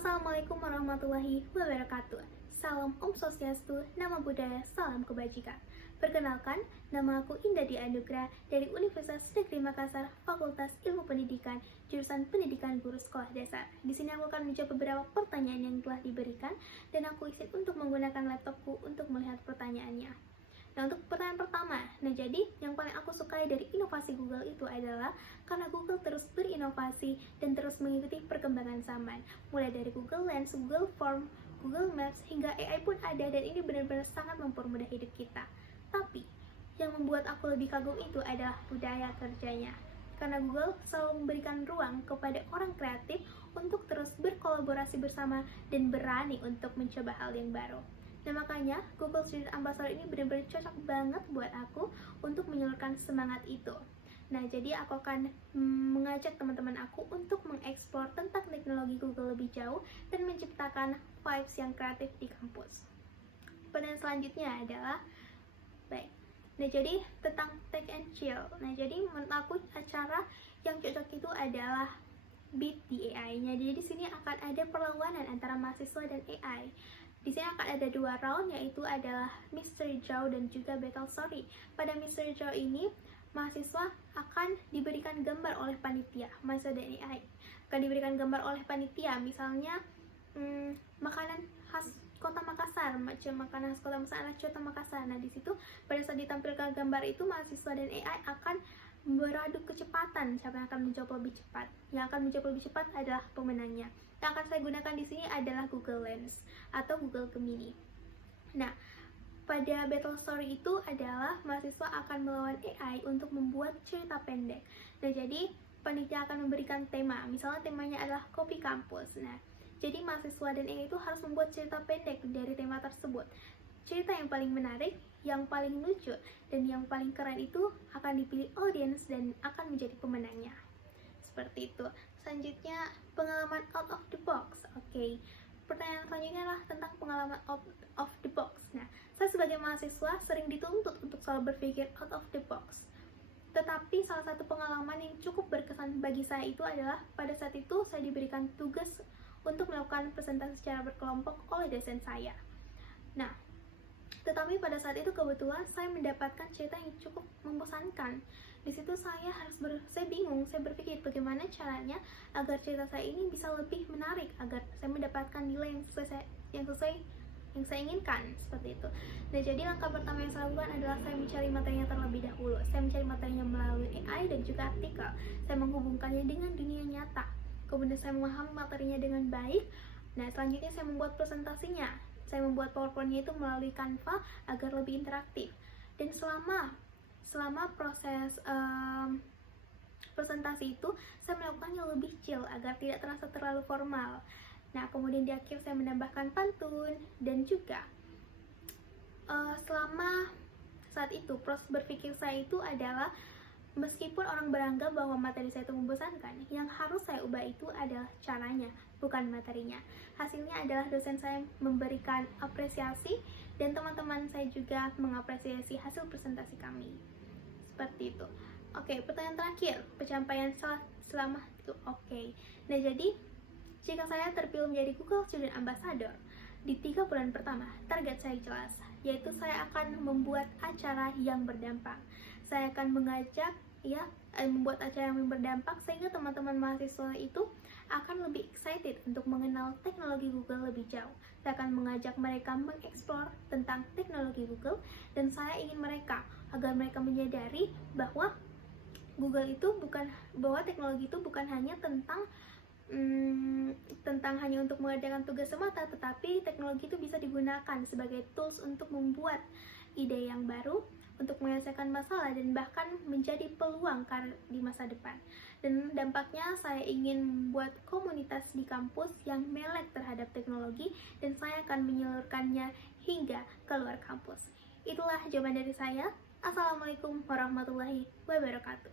Assalamualaikum warahmatullahi wabarakatuh. Salam Om Swastiastu, Nama Budaya, Salam Kebajikan. Perkenalkan, nama aku Indah Dwi Anugrah dari Universitas Negeri Makassar, Fakultas Ilmu Pendidikan, jurusan Pendidikan Guru Sekolah Dasar. Di sini aku akan menjawab beberapa pertanyaan yang telah diberikan dan aku izin untuk menggunakan laptopku untuk melihat pertanyaannya. Nah, untuk pertanyaan pertama, jadi yang paling aku sukai dari inovasi Google itu adalah karena Google terus berinovasi dan terus mengikuti perkembangan zaman. Mulai dari Google Lens, Google Form, Google Maps, hingga AI pun ada dan ini benar-benar sangat mempermudah hidup kita. Tapi, yang membuat aku lebih kagum itu adalah budaya kerjanya. Karena Google selalu memberikan ruang kepada orang kreatif untuk terus berkolaborasi bersama dan berani untuk mencoba hal yang baru. Nah, makanya Google Student Ambassador ini benar-benar cocok banget buat aku untuk menyalurkan semangat itu. Nah, jadi aku akan mengajak teman-teman aku untuk mengeksplor tentang teknologi Google lebih jauh dan menciptakan vibes yang kreatif di kampus. Pertanyaan selanjutnya adalah, baik. Nah, jadi tentang Tech and Chill. Nah, jadi menurut aku acara yang cocok itu adalah Beat the AI-nya. Jadi di sini akan ada perlawanan antara mahasiswa dan AI. Di sini akan ada dua round, yaitu adalah Mystery Draw dan juga Battle Story. Pada Mystery Draw ini, mahasiswa akan diberikan gambar oleh panitia, mahasiswa dan AI akan diberikan gambar oleh panitia, misalnya makanan khas Kota Makassar, macam makanan khas Kota Makassar. Nah, di situ pada saat ditampilkan gambar itu, mahasiswa dan AI akan beradu kecepatan siapa yang akan menjawab lebih cepat. Yang akan menjawab lebih cepat adalah pemenangnya. Yang akan saya gunakan di sini adalah Google Lens atau Google Gemini. Nah, pada Battle Story itu adalah mahasiswa akan melawan AI untuk membuat cerita pendek. Nah, jadi panitia akan memberikan tema, misalnya temanya adalah kopi kampus. Nah, jadi mahasiswa dan AI itu harus membuat cerita pendek dari tema tersebut. Cerita yang paling menarik, yang paling lucu, dan yang paling keren itu akan dipilih audiens dan akan menjadi pemenangnya. Seperti itu. Selanjutnya, pengalaman out of the box. Oke. Pertanyaan selanjutnya adalah tentang pengalaman out of the box. Nah, saya sebagai mahasiswa sering dituntut untuk selalu berpikir out of the box. Tetapi salah satu pengalaman yang cukup berkesan bagi saya itu adalah pada saat itu saya diberikan tugas untuk melakukan presentasi secara berkelompok oleh dosen saya. Nah, tetapi pada saat itu kebetulan saya mendapatkan cerita yang cukup membosankan. Di situ saya bingung, saya berpikir bagaimana caranya agar cerita saya ini bisa lebih menarik, agar saya mendapatkan nilai yang sesuai yang saya inginkan, seperti itu. Nah, jadi langkah pertama yang saya lakukan adalah saya mencari materinya terlebih dahulu. Saya mencari materinya melalui AI dan juga artikel. Saya menghubungkannya dengan dunia nyata. Kemudian saya memahami materinya dengan baik. Nah, selanjutnya saya membuat presentasinya. Saya membuat PowerPoint-nya itu melalui Canva agar lebih interaktif. Dan selama proses presentasi itu, saya melakukannya lebih chill agar tidak terasa terlalu formal. Nah, kemudian di akhir saya menambahkan pantun dan juga selama saat itu proses berpikir saya itu adalah meskipun orang beranggap bahwa materi saya itu membosankan, yang harus saya ubah itu adalah caranya, bukan materinya. Hasilnya adalah dosen saya memberikan apresiasi dan teman-teman saya juga mengapresiasi hasil presentasi kami. Seperti itu. Oke, pertanyaan terakhir, pencapaian selama itu. Oke. Nah, jadi jika saya terpilih menjadi Google Student Ambassador di 3 bulan pertama, target saya jelas, yaitu saya akan membuat acara yang berdampak. Saya akan membuat acara yang berdampak sehingga teman-teman mahasiswa itu akan lebih excited untuk mengenal teknologi Google lebih jauh. Saya akan mengajak mereka mengeksplor tentang teknologi Google dan saya ingin agar mereka menyadari bahwa teknologi itu bukan hanya tentang hanya untuk mengerjakan tugas semata, tetapi teknologi itu bisa digunakan sebagai tools untuk membuat ide yang baru, untuk menyelesaikan masalah, dan bahkan menjadi peluang karir di masa depan. Dan dampaknya saya ingin membuat komunitas di kampus yang melek terhadap teknologi dan saya akan menyalurkannya hingga keluar kampus. Itulah jawaban dari saya. Assalamualaikum warahmatullahi wabarakatuh.